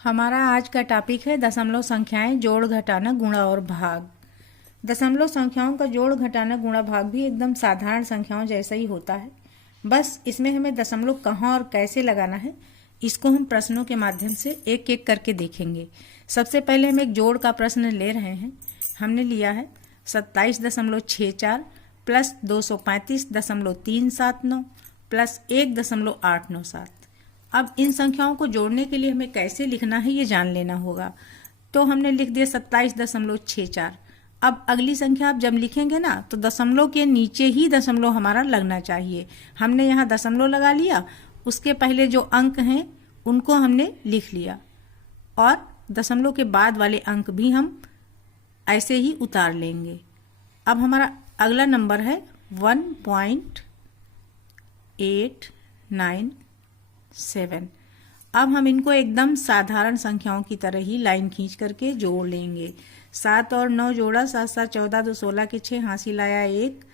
हमारा आज का टॉपिक है दशमलव संख्याएं, जोड़ घटाना गुणा और भाग। दशमलव संख्याओं का जोड़ घटाना गुणा भाग भी एकदम साधारण संख्याओं जैसा ही होता है, बस इसमें हमें दशमलव कहाँ और कैसे लगाना है इसको हम प्रश्नों के माध्यम से एक एक करके देखेंगे। सबसे पहले हम एक जोड़ का प्रश्न ले रहे हैं। हमने लिया है 27.64 प्लस 235.379 प्लस 1.897। अब इन संख्याओं को जोड़ने के लिए हमें कैसे लिखना है ये जान लेना होगा। तो हमने लिख दिया 27.64। अब अगली संख्या आप जब लिखेंगे ना तो दशमलव के नीचे ही दशमलव हमारा लगना चाहिए। हमने यहाँ दशमलव लगा लिया, उसके पहले जो अंक हैं उनको हमने लिख लिया और दशमलव के बाद वाले अंक भी हम ऐसे ही उतार लेंगे। अब हमारा अगला नंबर है 1.897। अब हम इनको एकदम साधारण संख्याओं की तरह ही लाइन खींच करके जोड़ लेंगे। 7 और 9 जोड़ा, 7 7 14, 2 16 के 6, हासिल आया 1,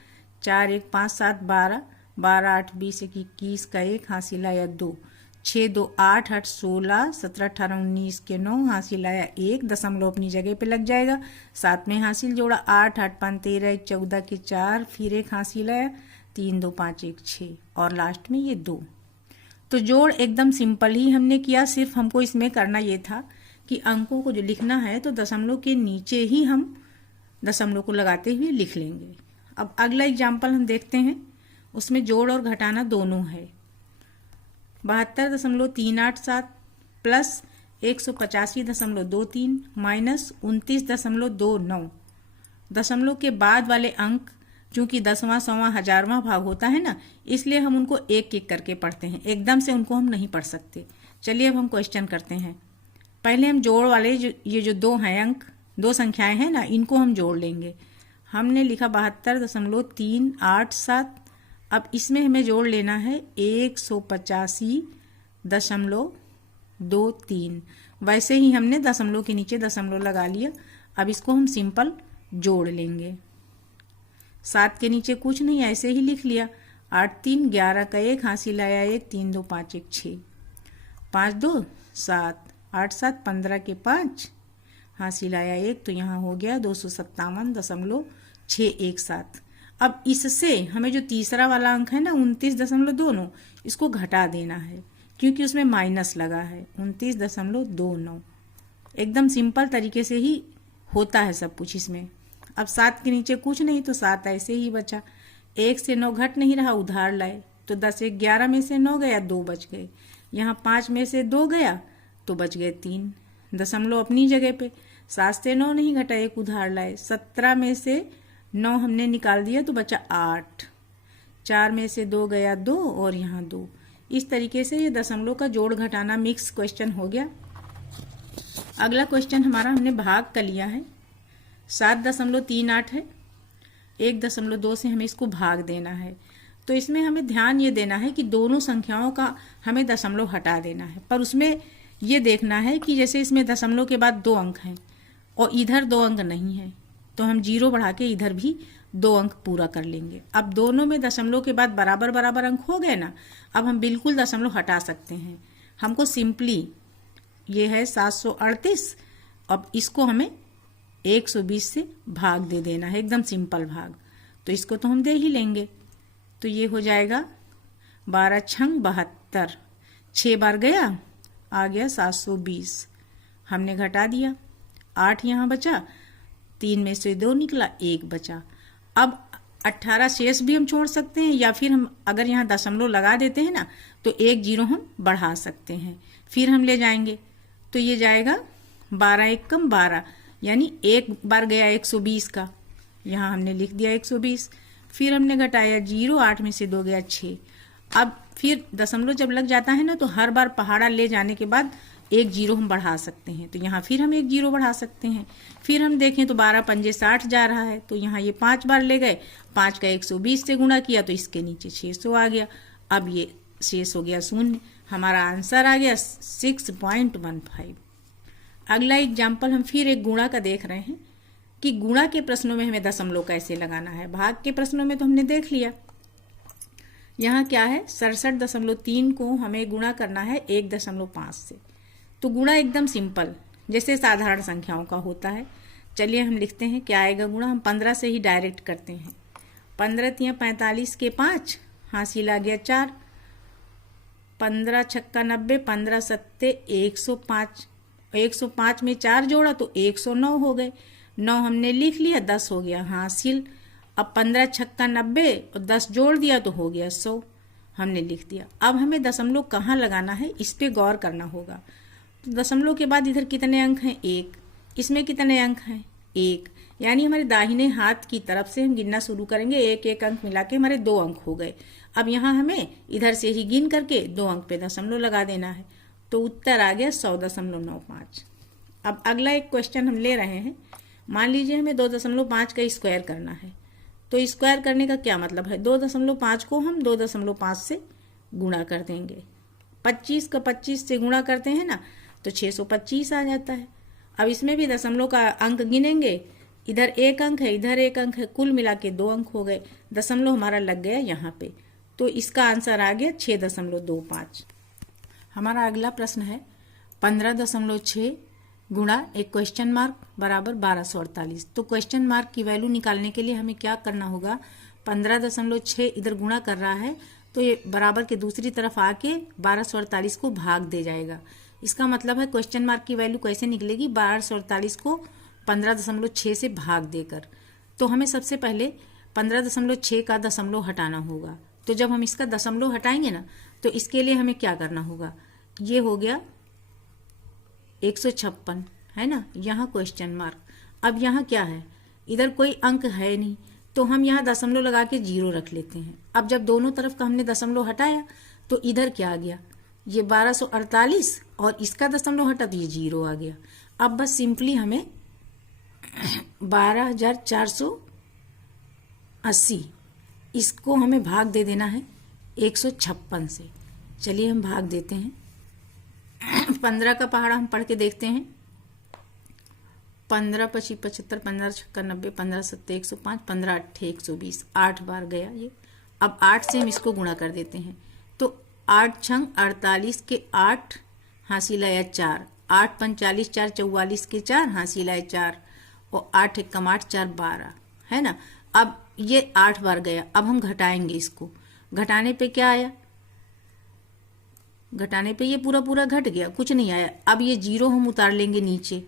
4 1 5 7 12, 12 8 20 21 का 1, हासिल आया 2, 6 2 8 8 16, 17 18 19 के 9, हासिल आया 1, दशमलव अपनी जगह पे लग जाएगा। 7 में हासिल जोड़ा 8 8 5 13 1 14 के 4, फिर 1 हासिल आया 3 2 5 1 6 और लास्ट में ये 2। तो जोड़ एकदम सिंपल ही हमने किया, सिर्फ हमको इसमें करना ये था कि अंकों को जो लिखना है तो दशमलव के नीचे ही हम दशमलव को लगाते हुए लिख लेंगे। अब अगला एग्जाम्पल हम देखते हैं, उसमें जोड़ और घटाना दोनों है। 72.387 प्लस 185.23 माइनस 29.29। दशमलव के बाद वाले अंक चूंकि 10वां 100वां 1000वां भाग होता है ना, इसलिए हम उनको एक एक करके पढ़ते हैं, एकदम से उनको हम नहीं पढ़ सकते। चलिए अब हम क्वेश्चन करते हैं। पहले हम जोड़ वाले ये जो दो हैं अंक, दो संख्याएं हैं ना, इनको हम जोड़ लेंगे। हमने लिखा 72.387। अब इसमें हमें जोड़ लेना है 185.23। वैसे ही हमने दशमलव के नीचे दशमलव लगा लिया। अब इसको हम सिंपल जोड़ लेंगे। 7 के नीचे कुछ नहीं, ऐसे ही लिख लिया। 8 3 11 का 1, हासिल आया 1, 3 2 5 1 6, 5 2 7, 8 7 15 के 5, हासिल आया 1, तो यहाँ हो गया 257.617। अब इससे हमें जो तीसरा वाला अंक है ना 29.29, इसको घटा देना है क्योंकि उसमें माइनस लगा है। 29.29 एकदम सिंपल तरीके से ही होता है सब कुछ इसमें। अब 7 के नीचे कुछ नहीं तो 7 ऐसे ही बचा। 1 से 9 घट नहीं रहा, उधार लाए तो 10 1 11 में से 9 गया, 2 बच गए। यहाँ 5 में से 2 गया तो बच गए 3, दशमलव अपनी जगह पे। 7 से 9 नहीं घटा, 1 उधार लाए। 17 में से 9 हमने निकाल दिया तो बचा 8, 4 में से 2 गया 2 और यहाँ 2। इस तरीके से ये दशमलव का जोड़ घटाना मिक्स क्वेश्चन हो गया। अगला क्वेश्चन हमारा हमने भाग का लिया है। 7.38 है, 1.2 से हमें इसको भाग देना है। तो इसमें हमें ध्यान ये देना है कि दोनों संख्याओं का हमें दशमलव हटा देना है, पर उसमें ये देखना है कि जैसे इसमें दशमलव के बाद 2 अंक हैं और इधर 2 अंक नहीं है, तो हम 0 बढ़ा के इधर भी 2 अंक पूरा कर लेंगे। अब दोनों में दशमलव के बाद बराबर बराबर अंक हो गए ना, अब हम बिल्कुल दशमलव हटा सकते हैं। हमको सिंपली ये है 738, अब इसको हमें 120 से भाग दे देना है, एकदम सिंपल भाग। तो इसको तो हम दे ही लेंगे, तो ये हो जाएगा 12 छंग 72, 6 बार गया, आ गया 720। हमने घटा दिया, 8 यहाँ बचा, 3 में से 2 निकला, 1 बचा। अब 18 शेष भी हम छोड़ सकते हैं, या फिर हम अगर यहाँ दशमलव लगा देते हैं ना तो 1 0 हम बढ़ा सकते हैं, फिर हम ले जाएंगे। तो ये जाएगा 12 1 कम 12, यानी 1 बार गया 120 का, यहाँ हमने लिख दिया 120। फिर हमने घटाया 0, 8 में से 2 गया 6। अब फिर दशमलव जब लग जाता है ना तो हर बार पहाड़ा ले जाने के बाद 1 0 हम बढ़ा सकते हैं, तो यहाँ फिर हम 1 0 बढ़ा सकते हैं। फिर हम देखें तो 12 पंजे 60 जा रहा है, तो यहाँ ये 5 बार ले गए, 5 का 120 से गुणा किया तो इसके नीचे 600 आ गया। अब ये शेष हो गया 0, हमारा आंसर आ गया 6.15। अगला एग्जाम्पल हम फिर एक गुणा का देख रहे हैं कि गुणा के प्रश्नों में हमें दशमलव कैसे लगाना है। भाग के प्रश्नों में तो हमने देख लिया। यहाँ क्या है, 67.3 को हमें गुणा करना है 1.5 से। तो गुणा एकदम सिंपल जैसे साधारण संख्याओं का होता है। चलिए हम लिखते हैं क्या आएगा गुणा। हम 15 से ही डायरेक्ट करते हैं। 15 तिया 45 के 5, हासिल आ गया 4। 15 छक्का 90, 15 सत्ते 105। 105 में 4 जोड़ा तो 109 हो गए। 9 हमने लिख लिया, 10 हो गया हासिल। अब 15 छक्का 90 और 10 जोड़ दिया तो हो गया 100, हमने लिख दिया। अब हमें दशमलव कहाँ लगाना है इस पे गौर करना होगा। तो दशमलव के बाद इधर कितने अंक हैं? 1। इसमें कितने अंक हैं? 1। यानी हमारे दाहिने हाथ की तरफ से हम गिनना शुरू करेंगे। एक एक अंक मिला के हमारे 2 अंक हो गए। अब यहाँ हमें इधर से ही गिन करके 2 अंक पे दशमलव लगा देना है। तो उत्तर आ गया 100.95। अब अगला एक क्वेश्चन हम ले रहे हैं। मान लीजिए हमें 2.5 का स्क्वायर करना है। तो स्क्वायर करने का क्या मतलब है? 2.5 को हम 2.5 से गुणा कर देंगे। 25 का 25 से गुणा करते हैं ना तो 625 आ जाता है। अब इसमें भी दशमलव का अंक गिनेंगे। इधर 1 अंक है, इधर 1 अंक है, कुल मिला के 2 अंक हो गए। दशमलव हमारा लग गया यहाँ पे। तो इसका आंसर आ गया 6.25। हमारा अगला प्रश्न है 15.6 गुणा एक क्वेश्चन मार्क बराबर 1248। तो क्वेश्चन मार्क की वैल्यू निकालने के लिए हमें क्या करना होगा? 15.6 इधर गुणा कर रहा है तो ये बराबर के दूसरी तरफ आके 1248 को भाग दे जाएगा। इसका मतलब है क्वेश्चन मार्क की वैल्यू कैसे निकलेगी? 1248 को 15.6 से भाग देकर। तो हमें सबसे पहले 15.6 का दशमलव हटाना होगा। तो जब हम इसका दशमलव हटाएंगे ना तो इसके लिए हमें क्या करना होगा? ये हो गया 156 है ना, यहाँ क्वेश्चन मार्क। अब यहाँ क्या है? इधर कोई अंक है नहीं तो हम यहाँ दशमलव लगा के 0 रख लेते हैं। अब जब दोनों तरफ का हमने दशमलव हटाया तो इधर क्या आ गया? ये 1248 और इसका दशमलव हटा तो ये 0 आ गया। अब बस सिंपली हमें 12,480 इसको हमें भाग दे देना है 156 से। चलिए हम भाग देते हैं। 15 का पहाड़ा हम पढ़ के देखते हैं। 15 × 25 = 75, 15 छक्का 90, 15 सत्ते 105, 15 अट्ठे 120। 8 बार गया ये। अब 8 से हम इसको गुणा कर देते हैं। तो 8 छंग 48 के 8, हासिल आया 4। 8 × 45, 4 × 44 के 4, हासिल आया 4। और 8 × 1 = 8, 4 = 12 है ना। अब ये 8 बार गया। अब हम घटाएंगे इसको। घटाने पे क्या आया? घटाने पे ये पूरा पूरा घट गया, कुछ नहीं आया। अब ये 0 हम उतार लेंगे नीचे।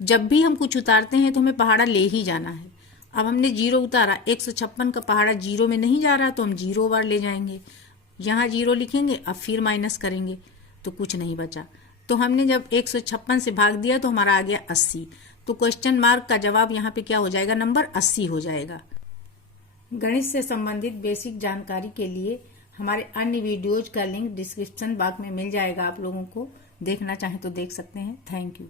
जब भी हम कुछ उतारते हैं तो हमें पहाड़ा ले ही जाना है। अब हमने 0 उतारा, 156 का पहाड़ा 0 में नहीं जा रहा तो हम 0 बार ले जाएंगे। यहाँ 0 लिखेंगे, अब फिर माइनस करेंगे तो कुछ नहीं बचा। तो हमने जब 156 से भाग दिया तो हमारा आ गया 80। तो क्वेश्चन मार्क का जवाब यहाँ पे क्या हो जाएगा? नंबर 80 हो जाएगा। गणित से संबंधित बेसिक जानकारी के लिए हमारे अन्य वीडियोज का लिंक डिस्क्रिप्शन बॉक्स में मिल जाएगा। आप लोगों को देखना चाहें तो देख सकते हैं। Thank you.